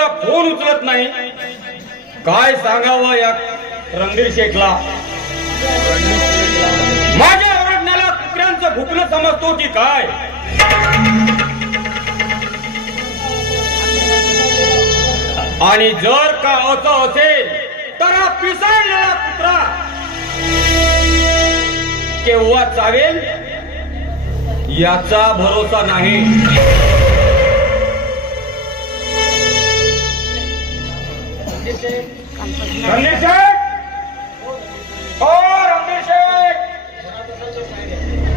सुद्धा फोन उचलत नाही. काय सांगावं या रणधीर शेठला. माझ्या ओरडण्याला कुत्र्यांचं भुकणं समजतो की काय. आणि जर का असं असेल तर हा पिसाळलेला कुत्रा केव्हा चावेल याचा भरोसा नाही. रणधीर शेठ, ओ रणधीर शेठ,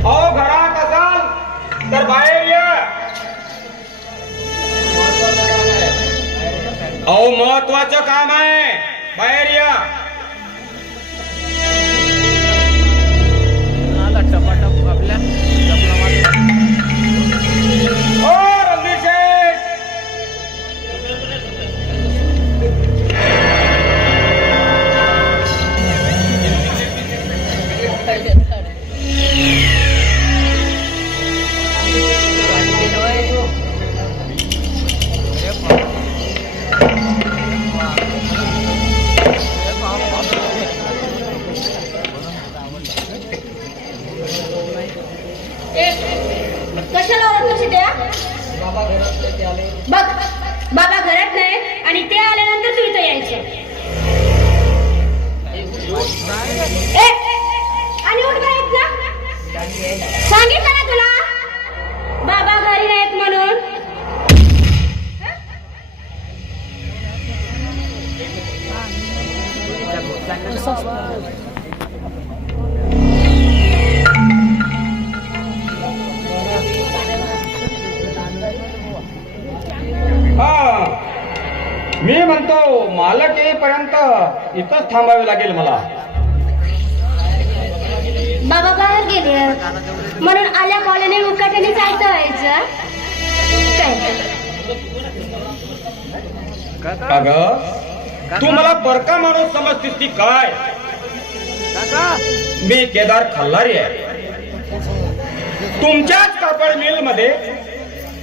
अहो घरात असाल तर बाहेर या. अहो महत्वाचं काम आहे, बाहेर या. ओ रणधीर शेठ, कशाला ओरडतोस त्या? बघ, बाबा घरात नाही आणि ते आल्यानंतर तू इथं यायचं. आणि उठ बाहेर ना. सांगितलं ना तुला बाबा घरी नाहीत म्हणून. मी म्हणतो मालक येईपर्यंत इथंच थांबावे लागेल मला. बाबा बाहेर गेले म्हणून आल्या कॉलेने उकाट्याने जायचं व्हायचं काय. अगं तू मला बरका माणूस समजतीस की काय. मी केदार खल्लारी आहे, तुमच्याच कापड मिल मध्ये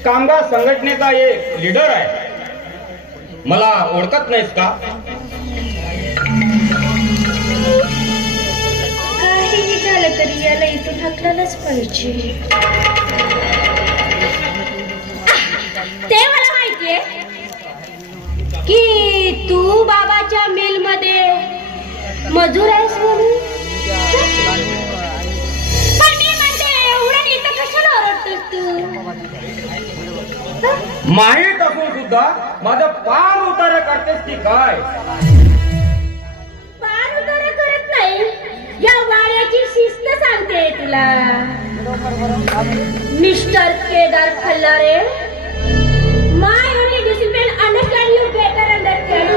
कामगार संघटनेचा एक लीडर आहे. मला ओळखत नाहीस का. काहीही झालं तरी याला इथून हाकलायलाच पाहिजे. ते मला माहितीये की तू बाबाच्या मिल मध्ये मजूर आहेस म्हणून. पण मी म्हणते एवढं इथं कशाला ओरडतोस तू. माहीत असून सुद्धा माझं पान उतारा करतेस की काय. पान उतारा करत नाही, या वाड्याची शिस्त सांगते तुला. Mister Kedar Khallare, my only discipline, understand you better understand.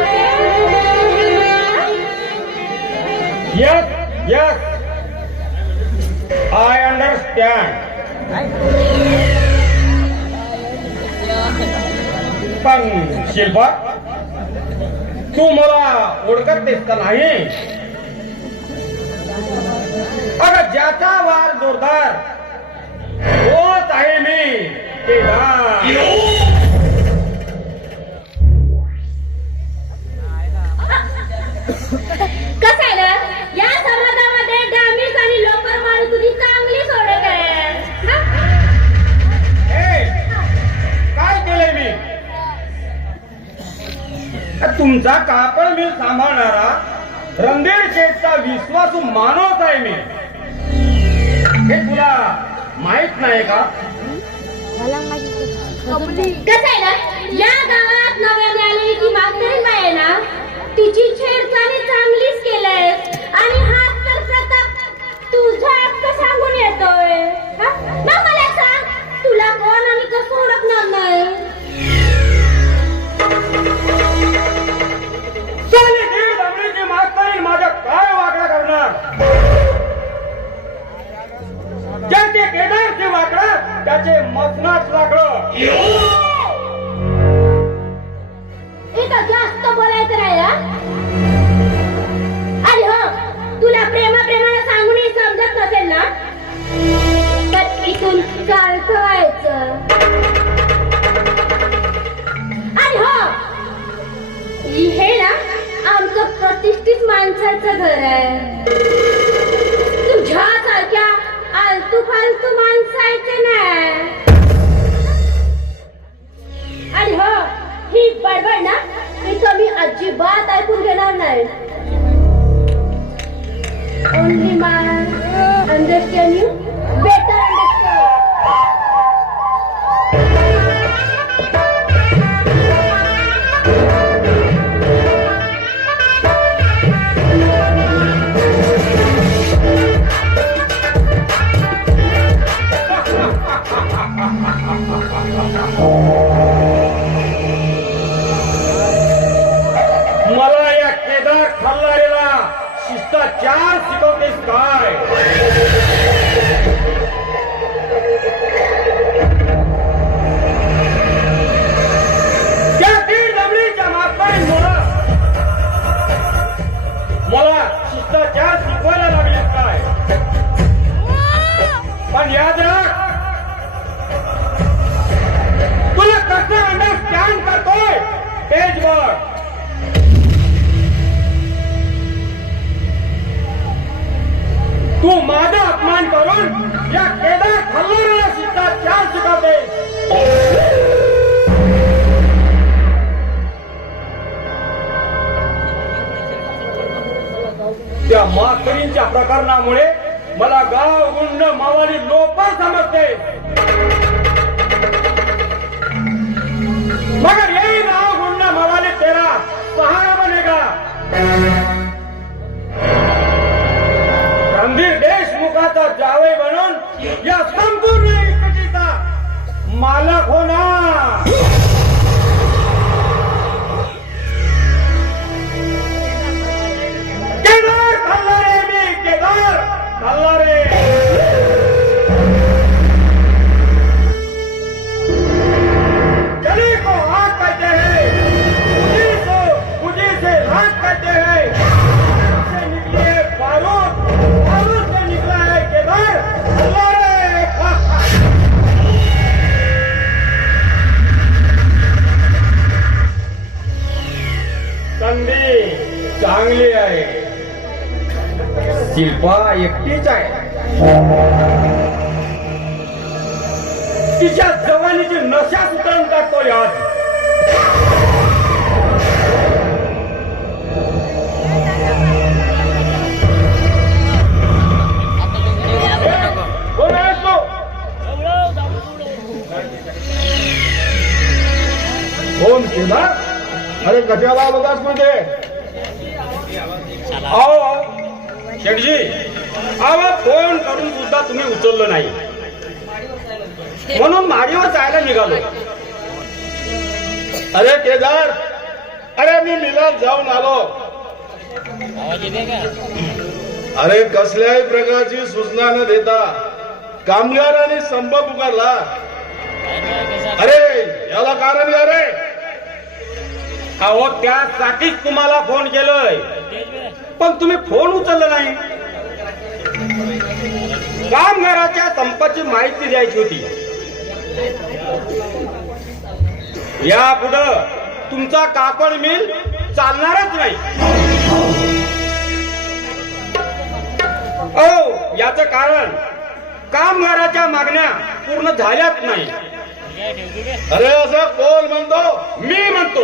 Yes, I understand. पण शिल्पा, तू मला ओळखत नाहीस का नाही. अगं ज्याचा वार जोरदार तोच आहे मी केदार. कसं आहे ना, या समाजामध्ये डांबीस आणि लोकर माणूस तुझी चांगली सोडत आहे. काय केलंय मी. तुमचा कापड मिल सांभाळणारा रणधीर शेठचा विश्वासू माणूस आहे मी. हे तुला माहित नाही का. कसं आहे ना, या गावात नव्याने आलेली ती म्हातारी बाई आहे ना, तिची छेडछाडी चांगलीच केलंय. आणि हाच तर प्रताप तुझा हक्क सांगून येतोय. ना मला सांग, तुला कोण आणि कसं ओळखणार नाही. माझ्या काय वाकडा करणार. ज्याचे केदारचे वाकडं त्याचे मसनाच लाकडं. इथं जास्त बोलायचं नाही हा. आणि हो, तुला प्रेमाने सांगूनही समजत नसेल ना, तर इथून चालतं व्हायचं. आणि हो, घर आहे. तुझ्यासारख्या आलतू फालतू माणसाचे नाही. आणि हो, ही बडबड ना इथं मी अजिबात ऐकून घेणार नाही. Only my understand you better understand. मला या केदार खल्लारेला शिष्टाचार शिकवतेस काय? त्या दीड जमिनीच्या मागणीमुळं मला शिष्टाचार शिकवायला लागलेस काय? पण याद राख, तुला कसं अंडरस्टँड करतोय तेच बघ. तू माझा अपमान करून या केदार खल्लारेला शिष्टाचार शिकवतेस. त्या मास्तरींच्या प्रकरणामुळे मला गाव गुंड मावाली लोपर समजते. मगर यही गाव गुंड मावाली तेरा सहारा बनेगा. रणधीर देशमुखाचा जावई बनून या संपूर्ण इस्टेटीचा मालक होणार. केदार खल्लारे, मी केदार खल्लारे. जली को आग कहते हैं, उजी से राख कहते हैं. से निकली है बारूद, बारूद से निकला है केदार खल्लारे. संधी चांगली आहे, शिल्पा एकटीच आहे. तिच्या जवानीची नशा सुटून टाकतो यात. कोण आहेस तू? कोण केला? अरे कशाला बघास म्हणजे? आओ शेठजी, अहो फोन करून सुद्धा तुम्ही उचललं नाही, म्हणून माडीवर जायला निघालो. अरे केदार, अरे मी मिलात जाऊन आलो. अरे कसल्याही प्रकारची सूचना न देता कामगारांनी संप पुकारला. अरे याला कारण का रे? अहो त्यासाठीच तुम्हाला फोन केलोय, पण तुम्ही फोन उचलला नाही. कामगाराच्या संपाची माहिती द्यायची होती. यापुढं तुमचा कापड मिल चालणारच नाही. हो, याचं कारण कामगाराच्या मागण्या पूर्ण झाल्याच नाही. अरे असं कोण म्हणतो? मी म्हणतो.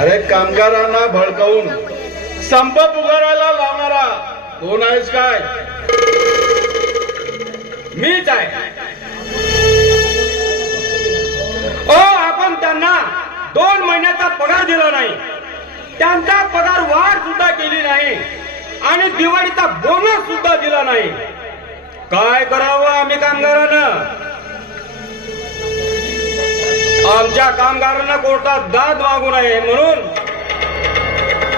अरे कामगारांना भडकवून संप पुकारायला लावणारा कोण आहेस काय? मीच आहे. आपण त्यांना 2 महिन्याचा पगार दिला नाही, त्यांचा पगार वाढ सुद्धा केली नाही आणि दिवाळीचा बोनस सुद्धा दिला नाही. काय करावं आम्ही कामगारांना? आमच्या कामगारांना कोर्टात दाद मागू नये म्हणून,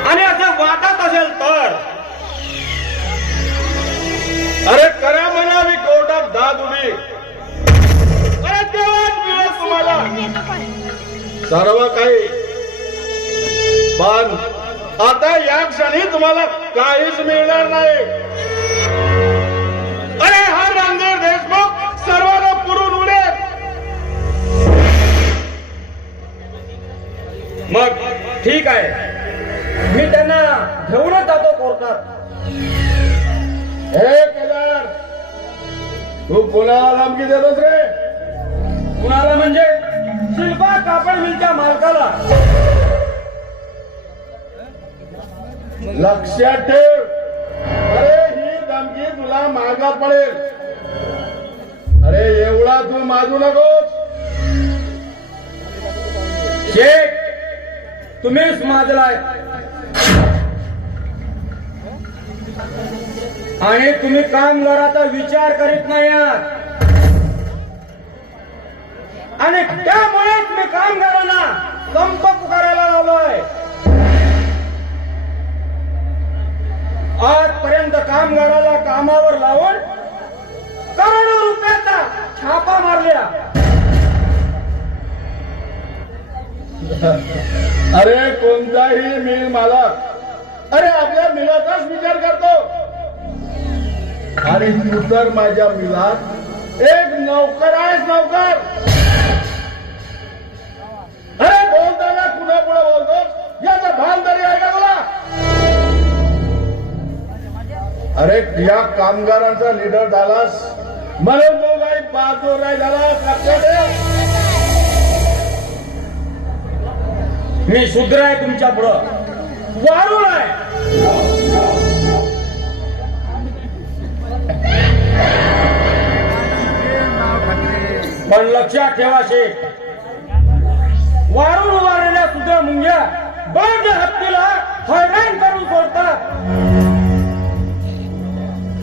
आणि असं वाटत असेल तर अरे करा म्हणावी कोर्टात दाद उभी. अरे तेव्हाच मिळेल तुम्हाला सर्व काही. पण आता या क्षणी तुम्हाला काहीच मिळणार नाही. अरे हा रणधीर देशमुख सर्वांना पुरून उडेल. मग ठीक आहे, हे केदार, तू कोणाला धमकी देतोस रे? कुणाला म्हणजे शिल्पा कापड मिलच्या मालकाला. लक्षात ठेव, अरे ही धमकी तुला मागात पडेल. अरे एवढा तू माजू नकोस. शेठ, तुम्हीच माजलाय आणि तुम्ही कामगाराचा विचार करीत नाही आहात आणि त्यामुळेच मी कामगारांना संप पुकारायला लावलोय. आजपर्यंत कामगाराला कामावर लावून करोडो रुपयाचा छापा मारल्या. अरे कोणताही मिल मालक अरे आपल्या मिलाचाच विचार करतो आणि तू तर माझ्या मिलात एक नौकर आहेस, नौकर. अरे बोलताना कुणा पुढे बोलतोस याचं भान तरी आहे का तुला? अरे या कामगारांचा लीडर झालास म्हणून तो काही बहादूर नाही झालास. लक्षात ठेव. मी शूद्र आहे तुमच्या पुढं, वारुळ आहे. पण लक्षात ठेवा शेठ, वारुळ उभारलेल्या सुद्धा मुंग्या बर्ड हत्तीला हैराण करून सोडतात.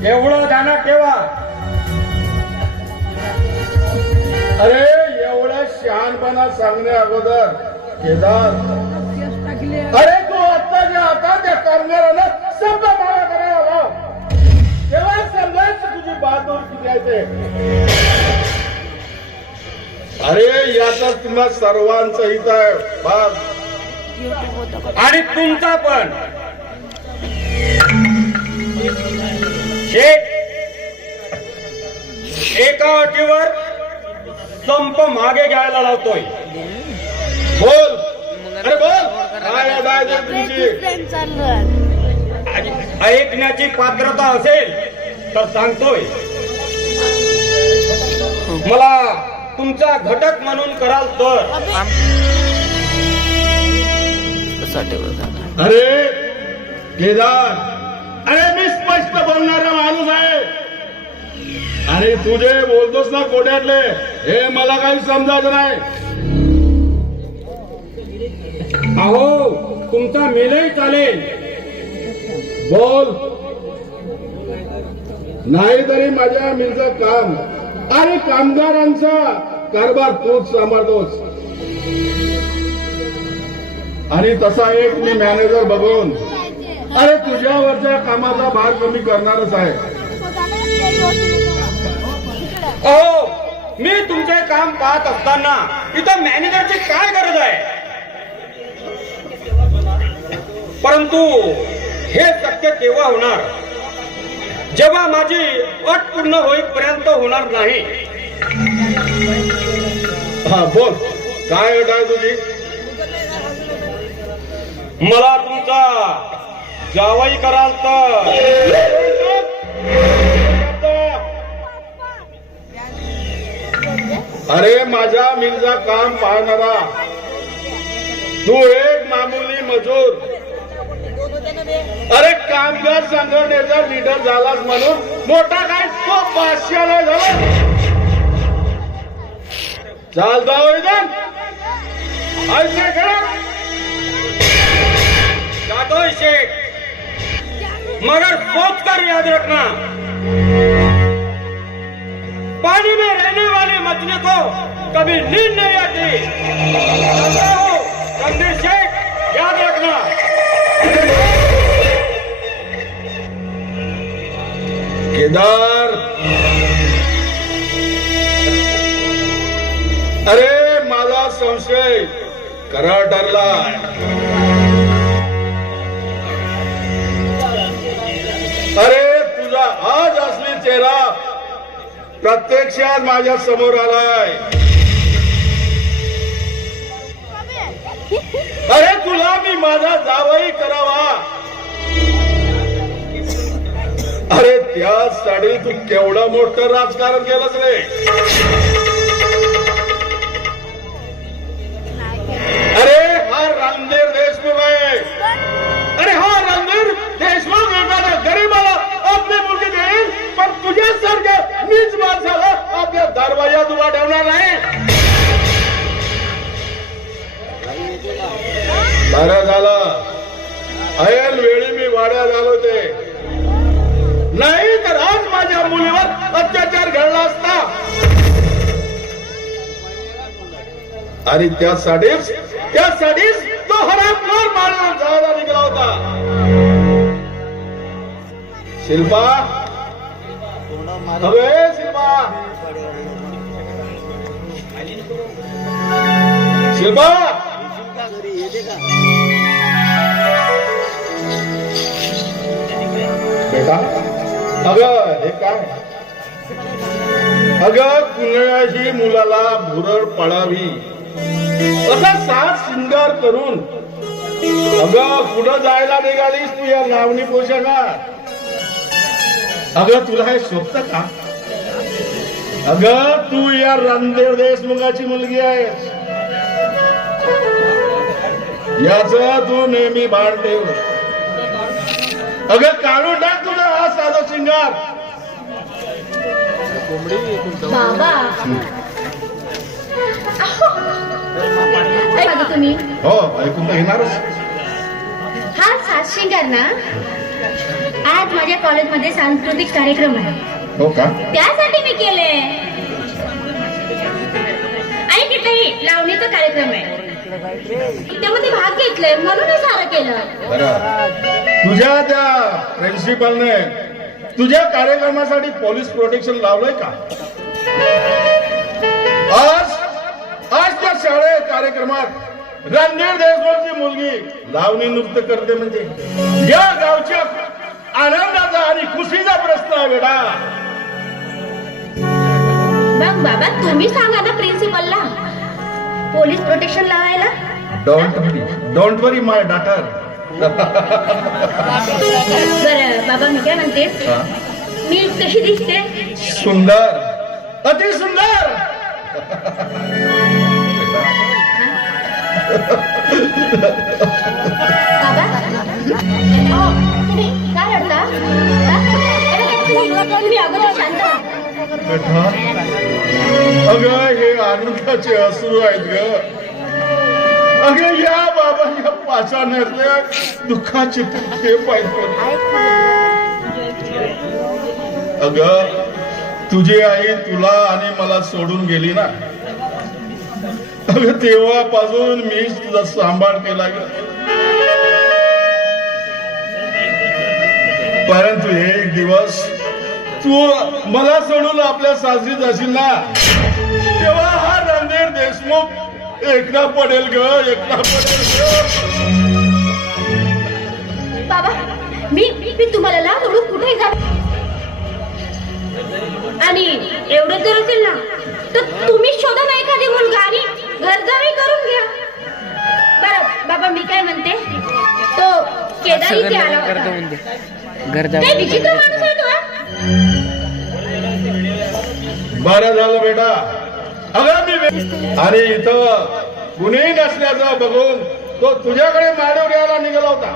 एवढं ध्यानात ठेवा. अरे एवढ्या शहाणपणा सांगण्या अगोदर केदार, अरे तू आत्ताच्या आता त्या कामगाराला शब्द मारा करायला लाव. तेव्हा समजायचं तुझी बहादूर किती आहे ते. अरे यातच तुम्हा सर्वांचं हित आहे बाग, आणि तुमचा पण. शेठ, एका अटीवर संप मागे घ्यायला लावतोय. बोल. अरे बोल, काय अट आहे ते तुमची? ऐकण्याची पात्रता असेल तर सांगतोय. मला तुमचा घटक म्हणून कराल तर. अरे केदार, अरे मी स्पष्ट बोलणारा माणूस आहे आणि तुझे बोलतोस ना कोड्यातले हे मला काही समजायचं नाही. अहो, तुमचा मेलही चालेल. बोल. नाहीतरी माझ्या मिलचं काम आणि कामगारांचा कारभार तूच सांभाळतोस आणि तसा एक मी मॅनेजर बघून अरे तुझ्यावरच्या कामाचा भार कमी करणारच आहे. अहो, मी तुमचे काम पाहत असताना इथं मॅनेजरची काय गरज आहे? परंतु हे शक्य केव्हा होणार, जेव्हा माझी अट पूर्ण होईपर्यंत होणार नाही. हा बोल, काय अट आहे तुझी? मला तुमचा जावई कराल तर. अरे माझ्या मिलचा काम पाहणारा तू एक मामूली मजूर अरे कामगार संघटनेचा लीडर झालास म्हणून मोठा काय तो बादशाह नाही झाला. चाल जाओ इधर. ऐसे खड़ा जातोय शेख, मगर सोच कर याद रखना, पानी में रहने वाले मछली को कभी नींद नहीं आती. जानते हो रणधीर शेख, याद रखना. केदार, अरे माझा संशय खरा ठरला. अरे तुझा आज असली चेहरा प्रत्यक्षात माझ्या समोर आलाय. अरे तुला मी माझा जावई करावा अरे त्यासाठी तू केवढं मोठं राजकारण केलंच रे. अरे हा रणधीर देशमुख आहे. अरे हा रणधीर देशमुख एखाद्या गरीबाला आपली मुलगी देईल, पण तुझ्यासारख्या नीच माणसाला आपल्या दरवाजात उभा ठेवणार नाही. बरं झालं ऐन वेळी मी वाड्यात आलो ते, नाही तर आज माझ्या मुलीवर अत्याचार घडला असता. आणि त्यासाठीच तो हरामखोर मारला जायला निघाला होता. शिल्पा, अरे शिल्पा, शिल्पा, बेटा, अगं हे काय, अगं कुंगळ्याची मुलाला भुरळ पडावी असा साज शृंगार करून अगं कुठं जायला निघालीस तू या लावणी पोशाखात. अगं तुला हे शोभत का? अगं तू या रणधीर देशमुखाची मुलगी आहेस, याच तू नेहमी भान ठेव. अगं काढून टाक तुझा हा साधा शृंगार. बाबा ऐका तुम्ही, हो ऐकून तर घेणारच. हा साज शिंगार ना, आज माझ्या कॉलेजमध्ये सांस्कृतिक कार्यक्रम आहे. हो का? त्यासाठी मी केले. आणि तिथेही लावणीचा कार्यक्रम आहे, त्यामध्ये भाग घेतलाय म्हणून हे सारं केलं. बरं, तुझ्या त्या प्रिन्सिपलने तुझ्या कार्यक्रमासाठी पोलीस प्रोटेक्शन लावलंय का? आज त्या शाळेत कार्यक्रमात रणधीर देशमुखची मुलगी लावणी नृत्य करते म्हणजे या गावच्या आनंदाचा आणि खुशीचा प्रश्न आहे बेटा. मग बाबा तुम्ही सांगा ना प्रिन्सिपलला पोलीस प्रोटेक्शन लावायला. Don't worry my daughter. बरं बाबा, मी काय म्हणते, मी कशी दिसते? सुंदर, अति सुंदर. बाबा तुम्ही काय रडता? तुम्ही अगोदर शांत व्हा. बेटा, अगं हे आनंदाचे अश्रू आहेत ग. अगं या बाबाच्या पाचाण्यातल्या दुःखाचे हे पाहिजे. अगं तुझी आई तुला आणि मला सोडून गेली ना, अगं तेव्हापासून मीच तुझा सांभाळ केला ग. परंतु एक दिवस तू मला सोडून आपल्या सासरी जाशील ना, तेव्हा हा रणधीर देशमुख एकटा पडेल ग, एकटा पडेल ग. बाबा मी तुम्हाला लाव सोडून कुठे जा. आणि एवढं जर असेल ना तर तुम्ही शोधा ना एखादी मुलगा आणि घरदारी करून घ्या. बरं बाबा, मी काय म्हणते, तो केदार इथे आला होता, काय विचित्र माणूस आहे तो. बरं झालं बेटा, अगं मी आणि इथं कुणीही नसल्याचं बघून तो तुझ्याकडे माडव घ्यायला निघाला होता.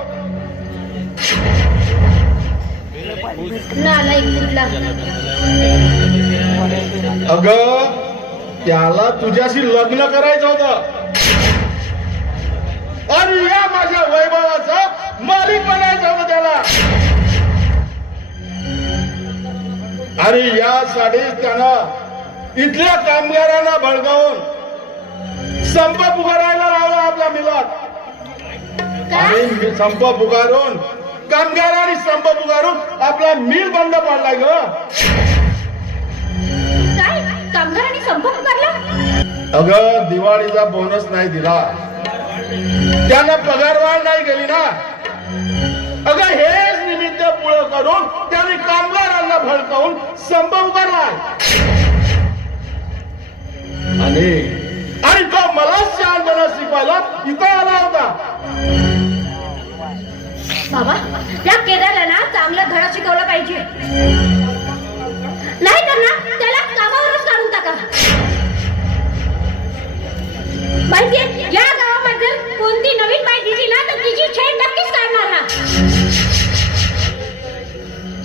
नालायक कुठला. अगं त्याला तुझ्याशी लग्न करायचं होतं आणि या माझ्या वैभवाचा मालिक बनायचं होतं त्याला. आणि यासाठी त्यानं इथल्या कामगारांना भडकावून संप पुकारायला लावला आपल्या मिलात. आणि संप पुकारून कामगारांनी संप पुकारून आपला मिल बंद पाडलाय ग. काय कामगारांनी संप पुकारला? अगं दिवाळीचा बोनस नाही दिला, त्यांना पगारवाढ नाही केली ना. अगं हेच निमित्त पुढं करून त्यांनी कामगारांना भडकावून संप पुकारलाय. आणि तो मला शहाणपणा शिकवायला इथं आला होता. बाबा त्या केदारला ना चांगला धडा शिकवला पाहिजे, नाही तर ना त्याला कामावरच काढून टाका. माहितीये या गावामध्ये कोणती नवीन बाई दिली ना तर तिची छेड नक्कीच काढणार ना.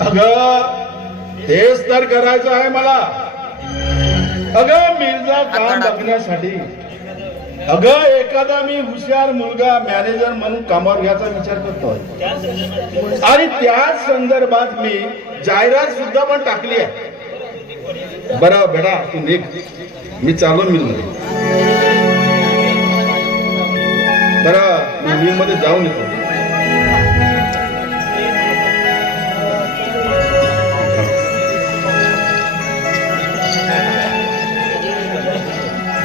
अगं तेच तर करायचं आहे मला. अगं मिर्झा काम बघण्यासाठी अगं एखादा मी हुशार मुलगा मॅनेजर म्हणून कामावर घ्यायचा विचार करतोय आणि त्याच संदर्भात मी जाहिरात सुद्धा पण टाकली आहे. बरं बेटा तू निघ, मी चालू मिल मध्ये. बरं मी मिल मध्ये जाऊन येतो.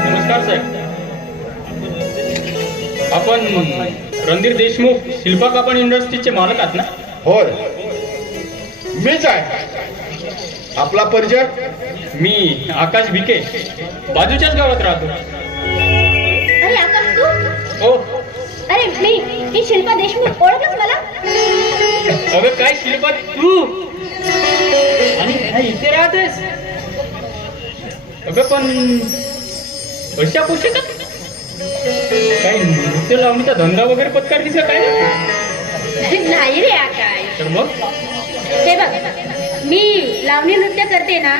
नमस्कार साहेब, आपण रणधीर देशमुख शिल्पा कापड इंडस्ट्रीजचे मालक आहात ना? होय मीच आहे. आपला परिचय? मी आकाश भिके, बाजूच्याच गावात राहतो. अरे आकाश तू? हो. अरे मी शिल्पा देशमुख, ओळखलंस मला? अगं काय शिल्पा तू आणि काय इथे राहतेस? अगं पण अशा पोशाखात काही नृत्य लावणीचा धंदा वगैरे पत्कारलीस का काय? नाही रे आकाश. तर मग हे बघ, मी लावणी नृत्य करते ना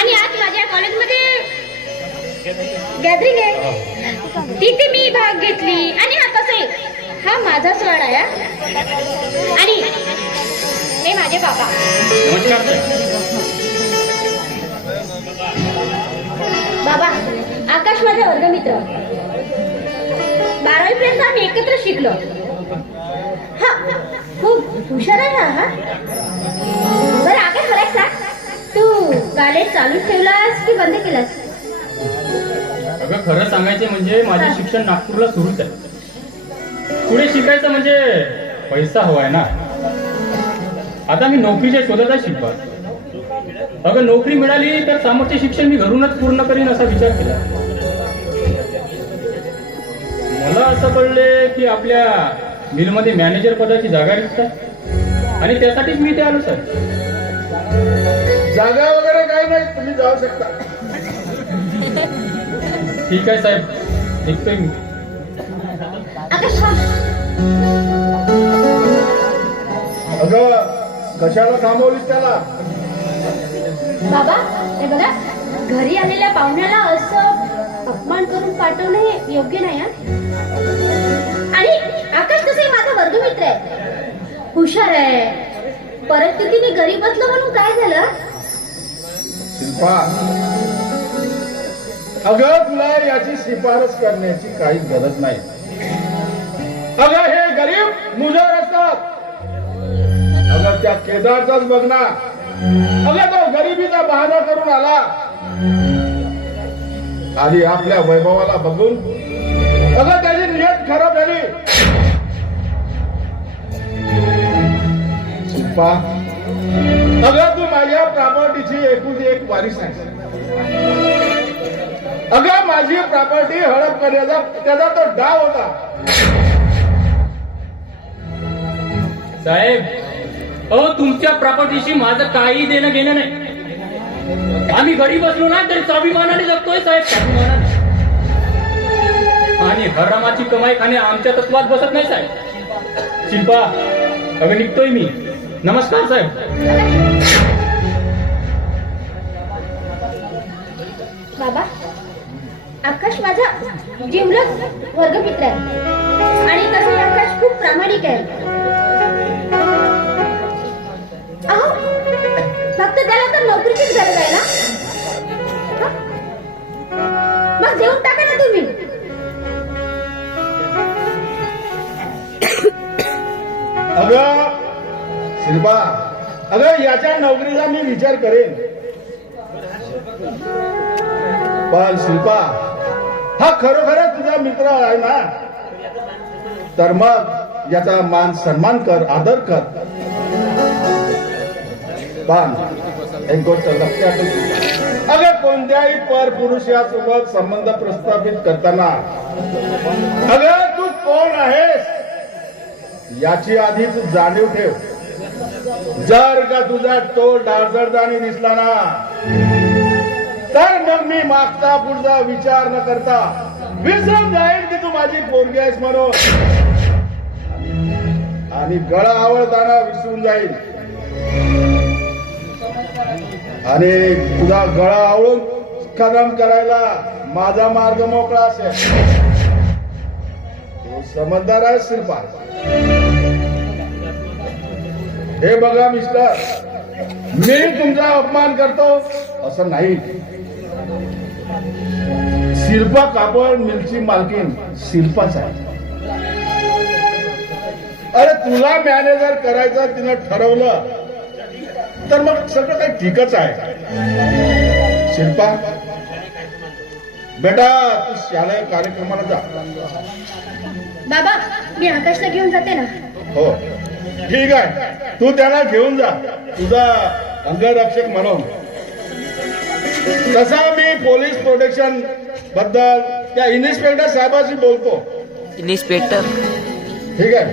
आणि आज माझ्या कॉलेजमध्ये गॅदरिंग आहे, तिथे मी भाग घेतली. आणि हा कसं आहे, हा माझाच वाडा आहे आणि हे माझे बाबा. नमस्कार साहेब. बाबा आकाश माझा वर्गमित्र, 12वी पर्यंत आम्ही एकत्र शिकलो. हा खूप हुशार आहे हा. बरं आकाश मला एक सांग, तू कॉलेज चालू ठेवलास की बंद केलास? अगं खरं सांगायचे म्हणजे माझे शिक्षण नागपूरला सुरूच आहे. पुढे शिकायचं म्हणजे पैसा हवाय ना. आता मी नोकरीच्या शोधात आहे शिल्पा. अगं नोकरी मिळाली तर सामर्थ्य शिक्षण मी घरूनच पूर्ण करीन असा विचार केला. मला असं कळले की आपल्या मिलमध्ये मॅनेजर पदाची जागा रिक्त आहे आणि त्यासाठीच मी इथे आलो सर. जागा वगैरे काही नाही, तुम्ही जाऊ शकता. ठीक आहे साहेब, निघतोय मी. आकाश अगं कशाला थांबवलीस त्याला? बाबा हे बघा, घरी आलेल्या पाहुण्याला असं अपमान करून पाठवणं हे योग्य नाही. आणि आकाश कसं आहे, माझा वर्गमित्र आहे, हुशार आहे. परिस्थितीने गरीब असलं म्हणून काय झालं? शिल्पा अगं तुला याची शिफारस करण्याची काही गरज नाही. अगं हे गरीब मुजर असतात. अगं त्या केदारचाच बघ ना. अगं तो गरिबीचा बहाणा करून आला. आधी आपल्या वैभवाला बघून अगं त्याची नियत खराब झाली. शिल्पा अगं तू माझ्या प्रॉपर्टीची एकूण एक वारीस आहे. अगं माझी प्रॉपर्टी हडप करण्याचा त्याचा तो डाव होता. साहेब अहो तुमच्या प्रॉपर्टीशी माझं काही देणं घेणं नाही. आम्ही गरीब असलो ना तरी स्वाभिमानाने जगतोय साहेब, स्वाभिमानाने. आणि हरामाची कमाई खाणे आमच्या तत्वात बसत नाही साहेब. शिल्पा अगं निघतोय मी. नमस्कार साहेब. बाबा आकाश माझा जिवलग वर्गमित्र आहे आणि तसं आकाश खूप प्रामाणिक आहे. अहो फक्त त्याला तर नोकरीचीच गरज आहे ना. मग देऊन टाका ना तुम्ही. अगं शिल्पा अगं याच्या नोकरीचा मी विचार करेन. पण शिल्पा हा खरोखरच तुझा मित्र आहे ना, तर मग याचा मान सन्मान कर, आदर कर. पण एक गोष्ट लक्षात ठेव, अगं कोणत्याही परपुरुषासोबत संबंध प्रस्थापित करताना अगं तू कोण आहेस याची आधीच जाणीव ठेव. जर का तुझा तो डाळजरदानी दिसला ना तर मग मी मागचा पुढचा विचार न करता विसरून जाईल की तू माझी पोरगी आहेस म्हणून, आणि गळा आवळताना विसरून जाईल, आणि तुझा गळा आवळून कदम करायला माझा मार्ग मोकळा असेल. तू समजदार आहेस शिल्पा. हे बघा मिस्टर, मी तुमचा अपमान करतो असं नाही. शिल्पा कापड मिलची मालकीन शिल्पाच आहे. अरे तुला मॅनेजर करायचं तिनं ठरवलं तर मग सगळं काही ठीकच आहे. शिल्पा बेटा, तू शालेय कार्यक्रमाला जा. बाबा, मी आकाशला घेऊन जाते ना. हो ठीक आहे, तू त्याला घेऊन जा तुझा अंगरक्षक म्हणून. तसा मी पोलीस प्रोटेक्शन बद्दल त्या इन्स्पेक्टर साहेबाशी बोलतो. इन्स्पेक्टर ठीक आहे.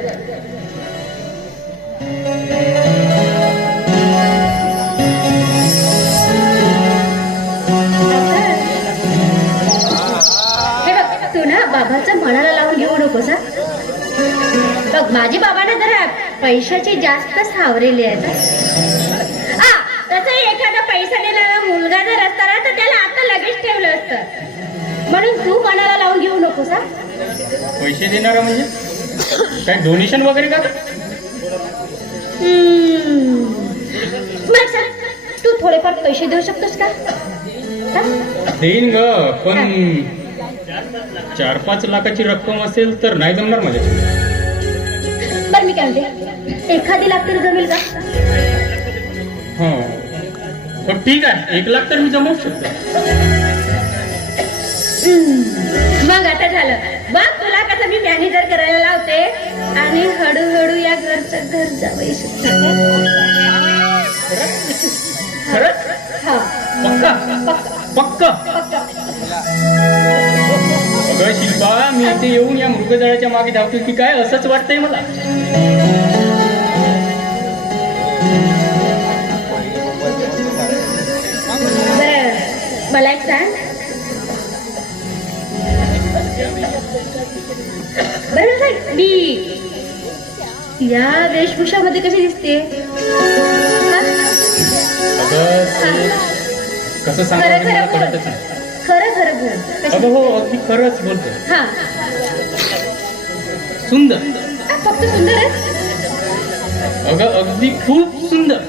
हे बघ, तू ना बाबाचं मनाला लावून घेऊ नकोस. बघ, माझी बाबाने जरा पैशाची जास्त सावरेली आहेत. तसंही एखादा पैसा देणारा मुलगा जर असता ना तर त्याला आता लगेच ठेवलं असतं. म्हणून तू मनाला लावून घेऊ नकोस. पैसे देणारा म्हणजे काय डोनेशन वगैरे का? मग सर, तू थोडेफार पैसे देऊ शकतोस का? देईन ग, पण 4-5 लाखाची रक्कम असेल तर नाही जमणार माझ्या. बरं, मी काय म्हणते, 1 लाख तरी जमेल का? हो, पण ठीक आहे, 1 लाख तर मी जमवू शकतो. मग आता झालं बघ, तुला कसं मी मॅनेजर करायला लावते आणि हळूहळू या घरचं घर जावई खरंच? हा, पक्का? अगं शिल्पा, मी इथे येऊन या मृगजळाच्या मागे धावतो की काय असंच वाटतंय मला. बरं, मला एक सांग. बरं सांग, मी या वेशभूषामध्ये कशी दिसते? अगं ते कसं सांगावं मला कळतच नाही. खरं बोल. अगं हो, अगदी खरंच बोलतो. हा, सुंदर. फक्त सुंदर आहे. अगं अगदी खूप सुंदर.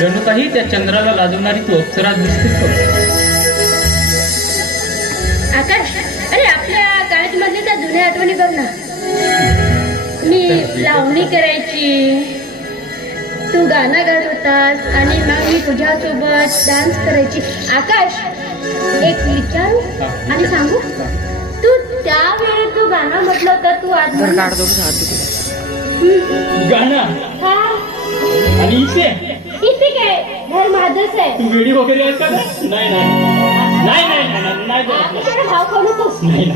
जणू काही त्या चंद्राला लाजवणारी तू अप्सरा दिसतेस का? आकाश, अरे आपल्या कॉलेजमधली त्या जुन्या आठवणी बघ ना. मी लावणी करायची, तू गाणं गात होतास आणि मग मी तुझ्यासोबत डान्स करायची. आकाश, एक विचारू आणि सांगू, तू त्यावेळी तू गाणं म्हटलं तर तू आज गाणं हा, आणि इथे इथे काय घर माझंच आहे. तू वेडी वगैरे आहे का? नाही भाव खाऊ नकोस. नाही.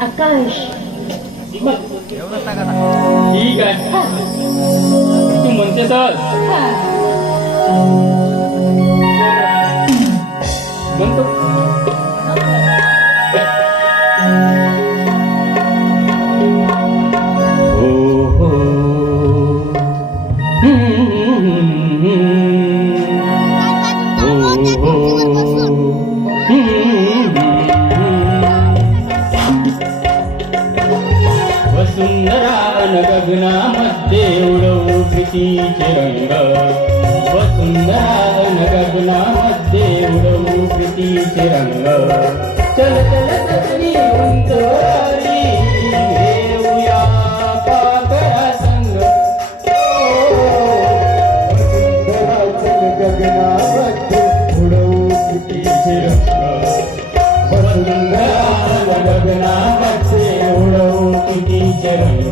आकाश, ठीक आहे, हा, तू म्हणते तर हा. म्हणतो. वसुंधरान गगनामध्ये उडवू प्रीतीचे रंग. वसुंधरान गगनामध्ये उडवू प्रीतीचे रंग. चल चल सजनी उंचवारी, घेऊया पाकळा संग. वसुंधरा चल गगनामध्ये उडवू प्रीतीचे रंग. वसुंधरा गगनामध्ये उडवू प्रीतीचे रंग.